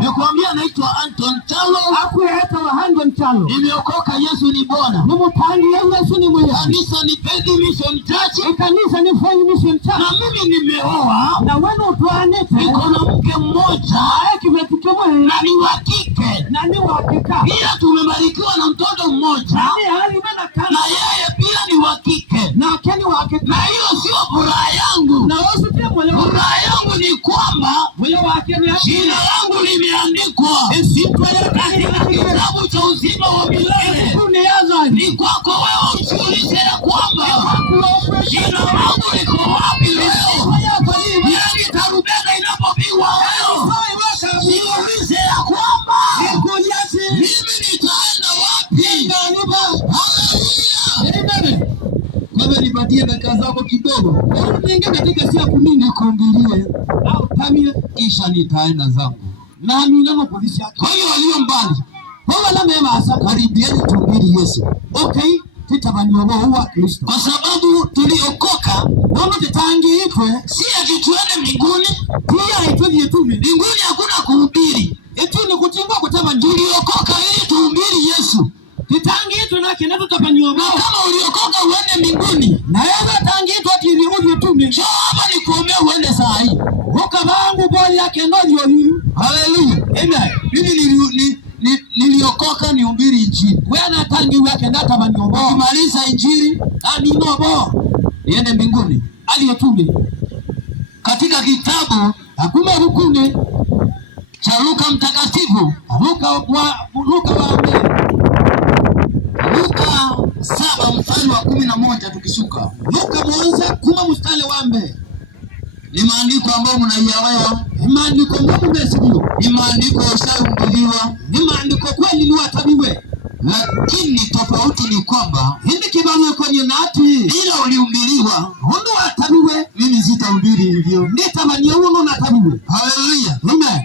Nikwambia naitwa Anton Chalo. Akuyaeta wa Anton Chalo. Nimeokoka, Yesu ni Bwana. Nimutangiye Yesu ni mwenye. Kanisa ni Faith Mission Church. Kanisa ni Faith Mission Church. Na mimi nimeoa. Na wewe utwanete. Niko na mke mmoja. Kimetuke mwe. Na ni wa kike. Na ni wa kike. Pia tumebarikiwa na mtoto mmoja. Na yeye pia ni wa kike. Na keni wa kike. Na hiyo sio furaha yangu. Na wewe pia mwenye. Furaha yangu ni kwamba mwenye wa kike jina langu limeandikwa katika kitabu cha uzima wa milele. Ni kwako wewe ujiulize ya kwamba jina langu liko wapi leo? Yani tarumbeta inapopigwa leo, jiulize ya kwamba mimi nitaenda wapi? Haleluya. Kwa nipatie dakika zako kidogo. Niingie katika sia kunini kuhubiri au tamie kisha nitaenda zangu. Na mimi na polisi yake. Kwa hiyo walio mbali, wao na mema hasa karibieni tuhubiri Yesu. Okay, titabanyoba huwa Kristo. Kwa sababu tuliokoka, wao tutangiitwe si akituende mbinguni, pia ituvye tume. Mbinguni hakuna kuhubiri. Eti ni kutimba kutaba tuliokoka ili tuhubiri Yesu. Titangiitwe na kina tutabanyoba. Na kama uliokoka uende mbinguni, na yeye tangiitwe tivyo tume. Sio hapa ni kuombea uende saa hii. Ukabangu boli yake ndio huyu. Haleluya. Amen. Mimi niliokoka nihubiri injili. Wewe na tangi wake ndata banyoba. Ukimaliza injili, nobo niende mbinguni. Aliyetume katika kitabu hakuna rukuni cha Luka mtakatifu, Luka 7 mstari wa 11 tukishuka. Luka mwanza 10 mstari wa 4. Ni maandiko ambayo mnaielewa. Ni maandiko ambayo mmesikia. Ni maandiko yashahubiriwa. Ni maandiko kweli ni watabiwe. Lakini tofauti ni kwamba hindi kibanwe kwenye nati ila ulihubiriwa. Hundu watabiwe. Mimi sitahubiri hivyo. Nitamani huno natabiwe. Haleluya. Amen.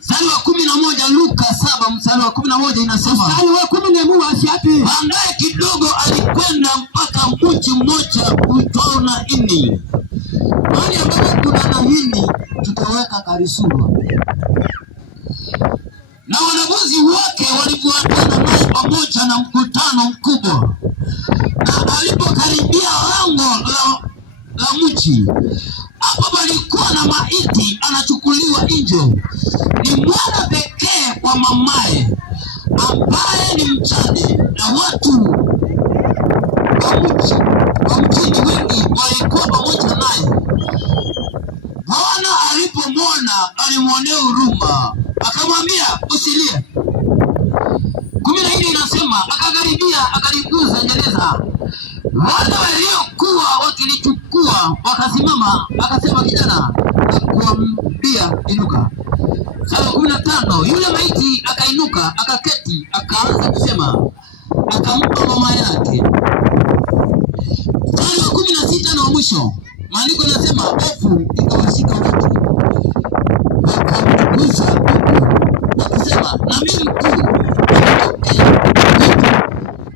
Mstari wa 11 Luka 7 mstari wa 11 inasema. Mstari wa 11 asiati. Baadaye kidogo alikwenda mpaka mji mmoja uitwao Naini. Mahali ambapo kuna Naini tutaweka Karisura. Na wanafunzi wake walifuatana naye pamoja na mkutano mkubwa. Na alipokaribia lango la mji, hapo palikuwa na maiti anachukuliwa nje. Ni mwana pekee wa mamaye ambaye ni mjane, na watu wa mjini wengi walikuwa pamoja naye. Bwana alipomwona alimwonea huruma, akamwambia usilie. 14 inasema akakaribia akaligusa jeneza. Wale waliokuwa wakilichukua wakasimama, akasema kijana, akamwambia inuka. Sura 15 yule maiti akainuka akaketi akaanza kusema, akampa mama yake. Sura 16 na mwisho maandiko yanasema hofu ikawashika watu, wakamgusa wakisema na mimi mkuu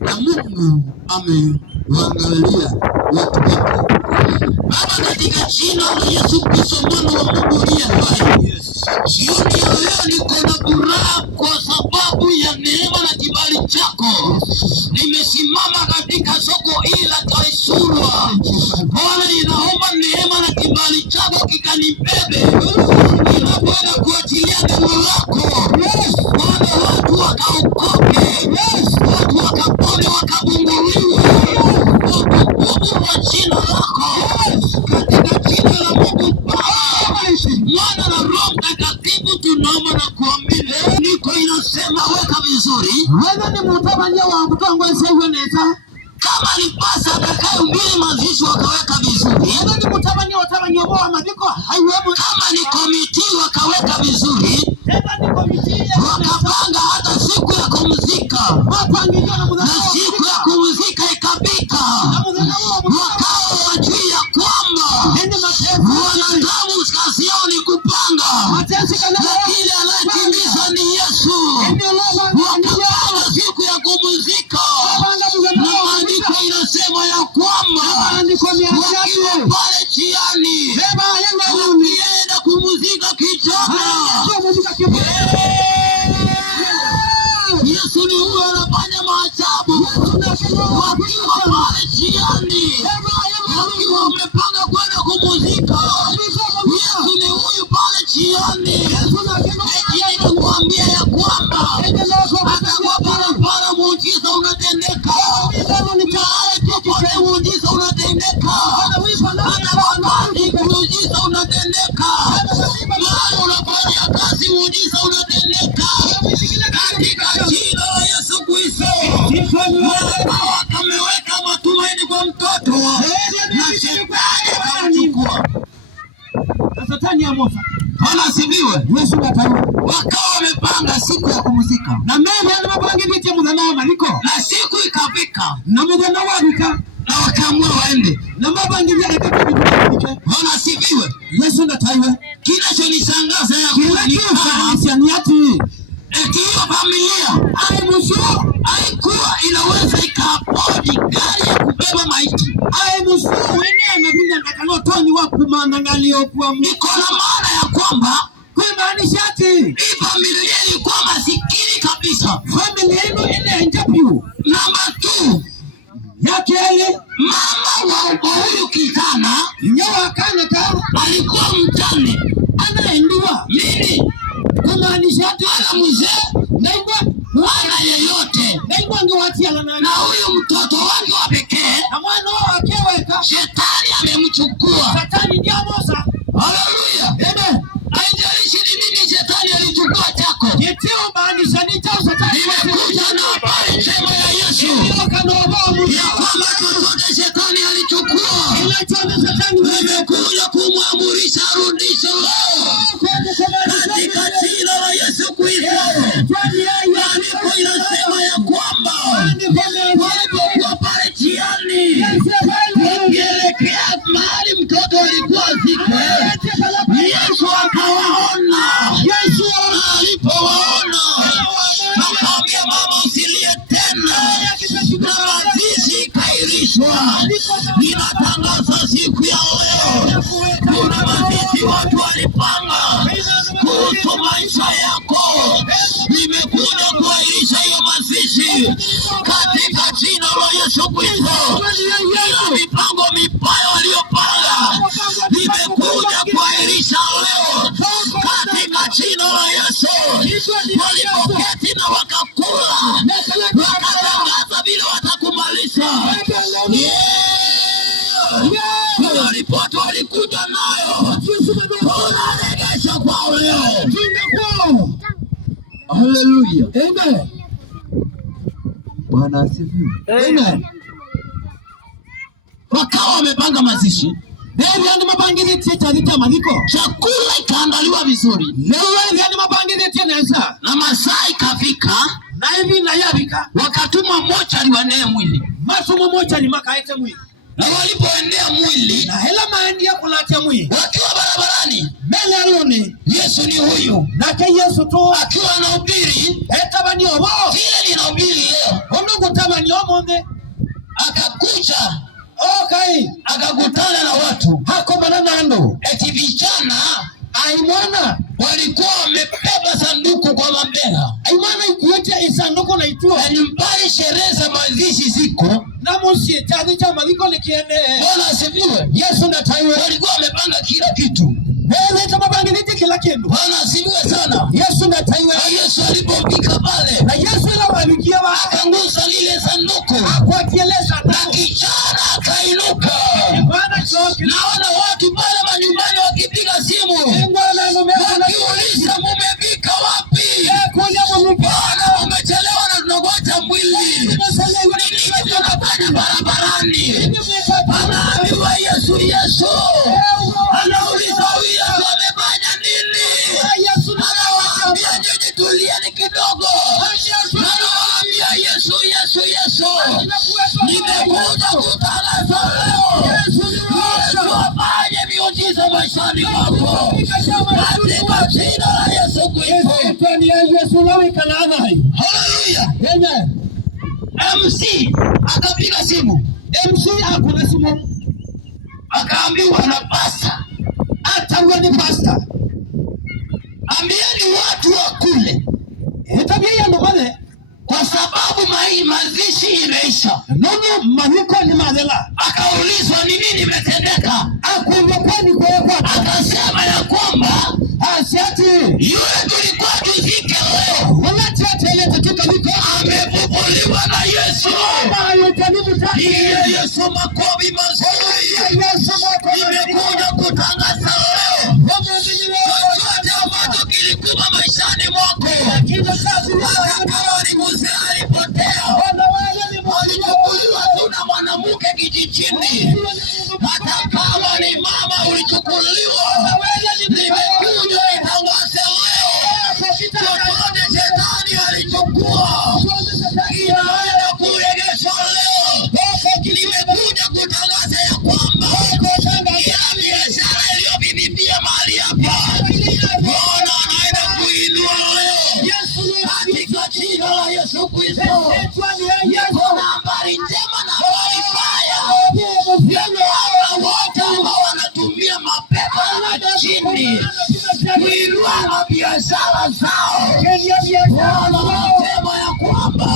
na Mungu amewaangalia watu wake. Baba, katika jina la Yesu Kristo mwana wa Mungu aliye hai, jioni ya leo niko na furaha kwa sababu ya neema na kibali chako. Nimesimama katika soko hili la Karisura. Bwana, ninaomba neema na kibali chako kikanibebe ninapoenda kuachilia neno lako. Bwana, watu wakaokoke, watu wakapone, wakabunguliwe kwa jina lako, katika jina la Mungu Baba, Mwana na Roho Mtakatifu tunaomba na kuamini. Niko inasema weka vizuri. Wewe ni mtabania wa kutongo sewe neta. Kama ni pasa atakayehubiri mazishi wakaweka vizuri. Wewe ni mtabania wa maandiko haiwemo. Kama ni komiti wakaweka vizuri. Tena ni komiti wakapanga hata siku ya kumzika. Wapangiliwa na siku ya kumzika ikapita. Wakao wajui ya kwamba wanadamu kazi yao ni kupanga, lakini anayetimiza ni Yesu. Wakapanga siku ya kumzika, na maandiko inasema ya kwamba wakiwa pale njiani wakienda kumzika kijana Nimekuambia ya kwamba hata barabara muujiza unatendeka, muujiza unatendeka, hata wakati muujiza unatendeka, mahali unafanya kazi muujiza unatendeka, katika jina la Yesu Kristo. Ameweka matumaini kwa mtoto na shetani akamchukua. Satani ya Musa. Anasibiwe. Yesu ataua. Wakawa wamepanga siku ya kumzika. Na mimi ana mapanga ndiye mzana maliko. Na siku ikafika. Na mzana wabika. Na wakaamua waende. Na mapanga ndiye akakabidhi. Anasibiwe. Yesu ataua. Kinachonishangaza ya kuwa ni ati hiyo familia haikuwa inaweza ikapodi gari ya kubeba maiti. Toni wa kumanangalio kwa niko na maana ya kwamba kumaanisha ati hii familia ilikuwa masikini kabisa. Familia ino ile njapiu. Namba 2 yake ile mama wa huyu kijana nyawa kana ka alikuwa mjane anaendua nini, kumaanisha ati wala mzee naibwa wala yeyote, naibwa ndio watia na huyu mtoto wangu wa pekee na mwana wake weka shetani amemchukua. Satani ndio Musa. Haleluya. Amen. Haijalishi ni nini shetani alichukua chako. Yetio maanisha ni chao Satani. Nimekuja na habari njema ya Yesu. Ya kwamba chochote shetani alichukua. Nimekuja kumwamurisha rudisho leo. Katika jina la Yesu Kristo. Maandiko inasema ya kwamba walipokuwa pale njiani wakielekea mahali mtoto alikuwa azikwe, Yesu akawaona. Alipowaona akamwambia, mama, usilie tena, na mazishi ikaahirishwa. Ninatangaza siku ya leo, kuna mazishi watu walipanga kuhusu maisha yako, nimekuja kuahirisha hiyo mazishi katika jina la Yesu Kristo. Ila mipango mibaya waliopanga nimekuja kuahirisha leo katika jina la Yesu. Walipoketi na wakakula, wakatangaza vile watakumalisha. Ripoti walikuja nayo, unaregesha kwao leo. Haleluya. Amen. Bwana asifiwe. Amen. Wakawa wamepanga mazishi. Ndio mapangili cha maliko. Chakula ikaandaliwa vizuri. Ndio mapangili cha na masaa ikafika. Na hivi na yabika. Wakatuma mochari waendee mwili. Masomo mochari makaete mwili. Na walipoendea mwili na hela maendia kulatia mwili. Wakiwa barabarani. Mbele aloni. Yesu ni huyu. Nake Yesu tu. Akiwa anahubiri. Etabani obo. Vile ninahubiri leo. Mungu tabani omonde. Akakuja. Okay. Akakutana na watu. Hako banana ndo. Eti vijana. Aimwana. Walikuwa wamebeba sanduku kwa mabega. Aimwana ikuetia isanduku na itua. Na nyumbani sherehe za mazishi ziko. Na mosi chadi cha maliko nikiende. Bwana asifiwe. Yesu na taiwe. Walikuwa wamepanga kila kitu. Wewe kama bangiliti kila kitu. Bwana asifiwe sana. Yesu na taiwe. Na Yesu alipofika pale. Na Yesu alipoingia akangusa lile sanduku. Akakieleza na kijana akainuka. Naona watu pale manyumbani wakipiga simu. Wakiuliza mumefika wapi? Bwana umechelewa na tunangoja mwili. Nini tunafanya barabarani? Anaambiwa Yesu. Anauliza huyu Yesu amefanya nini? Anawaambia nyinyi tulieni kidogo. Anawaambia Yesu. Nimekuja kutangaza leo. Yesu afanye miujiza maishani mwako. Katika jina la Yesu Kristo. Haleluya. Amen. MC akapiga simu. MC hakuna simu. Akaambiwa na pasta. Hata wewe ni pasta. Ambieni watu wakule. Tabia ya nomale. Kwa sababu mazishi imeisha. Nono maliko ni madela. Akaulizwa ni nini imetendeka. Akumbuka ni kwa akasema ya kwamba asiati Yule tulikuwa tuzike leo. Amefufuliwa na Yesu. Iye Yesu makofi mazuri. Nimekuja kutangaza leo. Chochote ambacho kilikuwa maishani mwako. Kama ni mzee alipotea. Ulichukuliwa tu na mwanamke kijijini. Hata kama ni mama ulichukuliwa. Nimekuja nitangaze leo. Chochote shetani alichukua inaenda kuregeshwa leo. Nimekuja kutangaza ya kwamba kila biashara iliyobibia mahali hapa Bwana anaenda kuinua leo katika jina la Yesu Kristo. Kuna habari njema na habari mbaya. Wale wote ambao wanatumia mapepo ya majini kuinua biashara zao, wanasema ya kwamba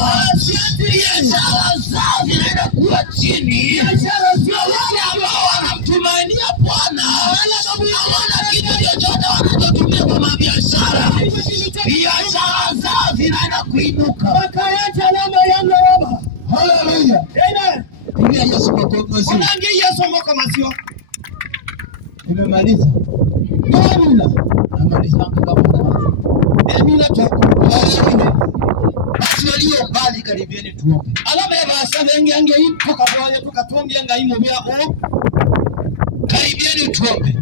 biashara zao zinaenda kuwa chini. Wale ambao wanamtumainia Bwana hawana kitu chochote wanachotumia kama biashara, biashara zao zinaenda kuinuka. Haleluya. Amen. Yesu mwokozi. Nimemaliza. Amina. Namaliza kama Amina basi walio mbali karibieni tuombe. Alama ya basa wengi tukaponya tukatungia ngai mubia o. Karibieni tuombe.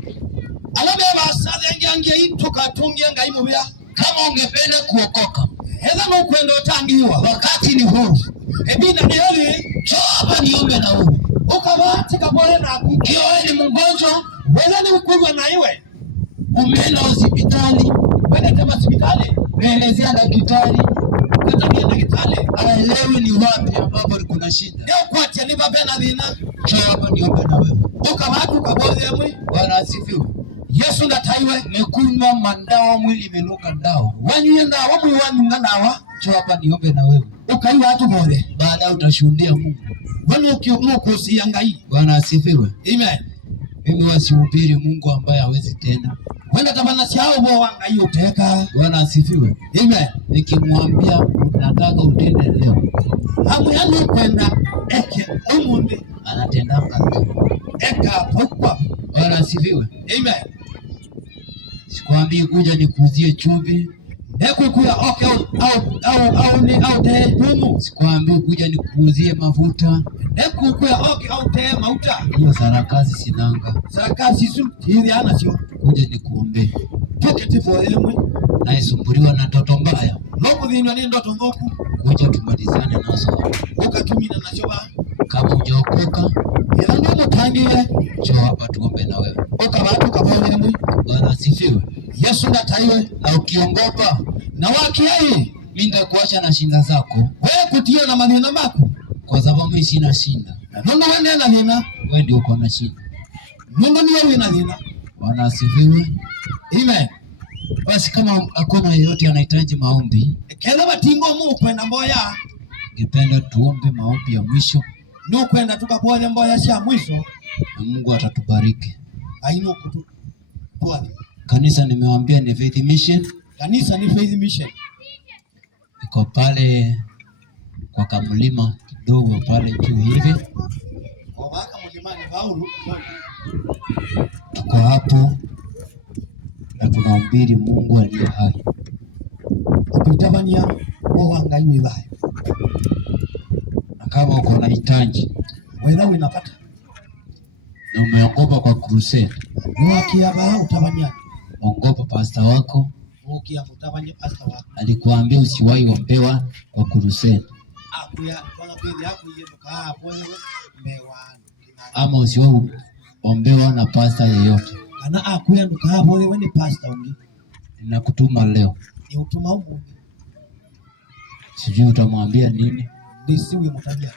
Alama ya basa wengi tukatungia ngai mubia. Kama ungependa kuokoka, heza no kwenda utangiwa. Wakati ni huu. Ebina nioli hapa niombe na wewe. Ukabati kabole na kukio ni mgonjwa, wewe ni mkubwa na iwe. Umeenda hospitali, wewe kama hospitali, elezea daktari, katabia daktari, aelewe ni wapi ambapo kuna shida. Leo kwa tani baba na dhina, hapa niombe na wewe. Ukabati kabole mwe, Bwana asifiwe. Yesu ndataiwe mekunywa mandawa mwili imenuka ndao. Wanywe ndawa mwe wanyunga ndawa, hapa niombe na wewe. Ukaiwa watu bole, baada utashuhudia Mungu. Bwana ukiokusia ngai. Bwana asifiwe. Amen. Mimi wasihubiri Mungu ambaye hawezi tena. Wenda tabana chao bo wanga hiyo teka. Bwana asifiwe. Amen. Nikimwambia nataka utende leo. Hamu yangu kwenda eke umundi anatendanga leo. Eka pokwa. Bwana asifiwe. Amen. Sikwambii kuja nikuuzie chumvi. Kuya okay au te dumu. Sikwambii kuja nikuuzie mafuta. Kuya okay au te mafuta. Hiyo sarakazi sinanga. Sarakazi su hizi ana sio. Kuja nikuombe. Toke tifo elemwe. Naisumbuliwa na ndoto mbaya. Loko dhinywa ni ndoto ngoku. Kuja tumalizane nazo. Ukatumina na choba. Kama hujaokoka, ila ndio mutangie. Njoo hapa tuombe na wewe. Ukabatu kabone mwe. Bwana asifiwe. Yesu ndataiwe na ukiongopa na wakiai mimi ndakuacha na shinda zako. Wewe kutio na maneno mako kwa sababu mimi sina shinda. Mungu wewe na nina, wewe ndio uko na shinda. Mungu ni wewe na nina. Bwana asifiwe. Amen. Basi kama hakuna yeyote anahitaji maombi, kila batingo Mungu kwenda mboya. Ningependa tuombe maombi ya mwisho. Ndio kwenda tukapone mboya sha mwisho na Mungu atatubariki. Haino kutu. Kanisa nimewaambia ni Faith Mission. Kanisa ni Faith Mission. Iko pale kwa kamlima kidogo pale juu hivi. Kwa waka mlimani Paulo. Tuko hapo na tunahubiri Mungu aliye hai. Ukitabania wanga iwe hai. Na kama uko na hitaji, wewe unapata. Na umeogopa kwa crusade. Ukiaba utabania. Ongopa pastor wako. Ukiafutabanya pastor wako. Alikuambia usiwahi ombewa kwa crusade. Akuya kwa pili yako yendo hapo wewe mewa. Ama usiwahi ombewa na pastor yeyote. Kana akuya ndo hapo wewe ni pastor ungi. Ninakutuma leo. Ni utuma huko. Sijui utamwambia nini? Ndisiwe mtajia.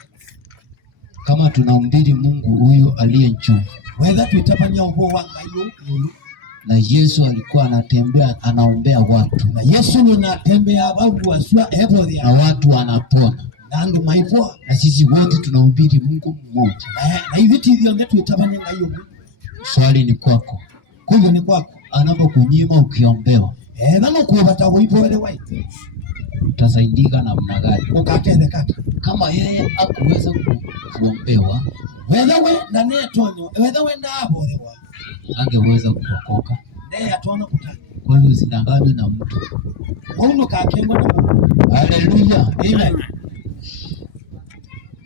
Kama tunahubiri Mungu huyo aliye juu. Wewe tutabania uho wanga hiyo. Na Yesu alikuwa anatembea anaombea watu. Na Yesu ni anatembea watu waswa everywhere. Na watu wanapona. Na ndio maipo. Na sisi wote tunahubiri Mungu mmoja. Na hivi ndivyo ndio tutabania hiyo. Swali ni kwako. Kumbe ni kwako. Anapokunyima ukiombewa. Namo kuwata uipoele wai. Utasaidika namna gani? Ukakende kaka. Kama yeye hakuweza kuombewa, wewe na netonyo, wewe na hapo wewe. Angeweza kuokoka. Atona kutani. Kwa hiyo usidanganywe na mtu. Wao kakengwa na Mungu. Haleluya. Amen.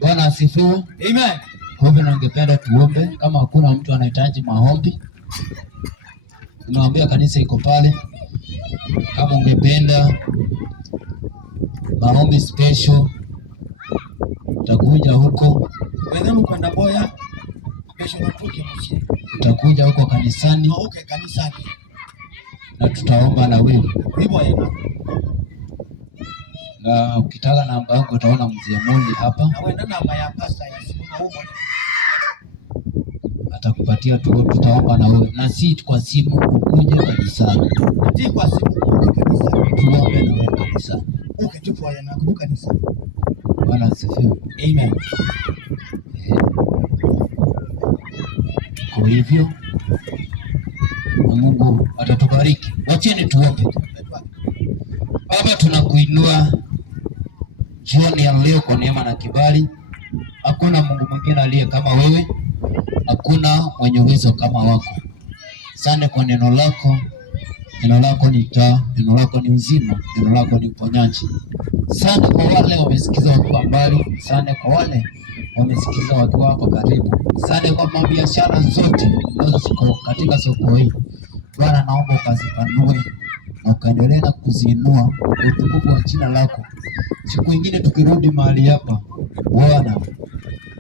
Bwana asifiwe. Amen. Kwa hivyo ningependa tuombe. Kama hakuna mtu anahitaji maombi, tunaambia kanisa iko pale. Kama ungependa maombi special, utakuja huko. Wewe mkwenda boya, kesho natuke mshi. Utakuja huko kanisani. Okay, kanisani. Na tutaomba na wewe. Hivyo yana. Na ukitaka namba yangu utaona mzee Mondi hapa. Na wewe namba ya pasta ya simu na huko. Atakupatia tu, tutaomba na wewe. Na si kwa simu, ukuje kanisani. Si kwa simu, ukuje kanisani. Tuombe na wewe kanisani. Okay, tupo yana kubuka kanisa. Bwana asifiwe. Amen. Kwa hivyo na Mungu atatubariki. Wacheni tuombe. Baba, tunakuinua jioni ya leo kwa neema na kibali. Hakuna Mungu mwingine aliye kama wewe. Hakuna mwenye uwezo kama wako. Asante kwa neno lako. Neno lako ni taa, neno lako ni uzima, neno lako ni uponyaji. Asante kwa wale wamesikiza wakiwa mbali. Asante kwa wale wamesikiza wakiwa hapa karibu. Asante kwa mabiashara zote ambazo ziko katika soko hili. Bwana, naomba ukazipanue na ukaendelee na kuziinua utukufu wa jina lako. Siku nyingine tukirudi mahali hapa, Bwana,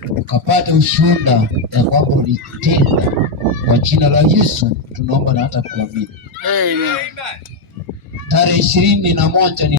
ukapata ushuhuda ya kwamba ulitenda. Kwa jina la Yesu tunaomba na hata kuamini. Amen. Tarehe 21 ni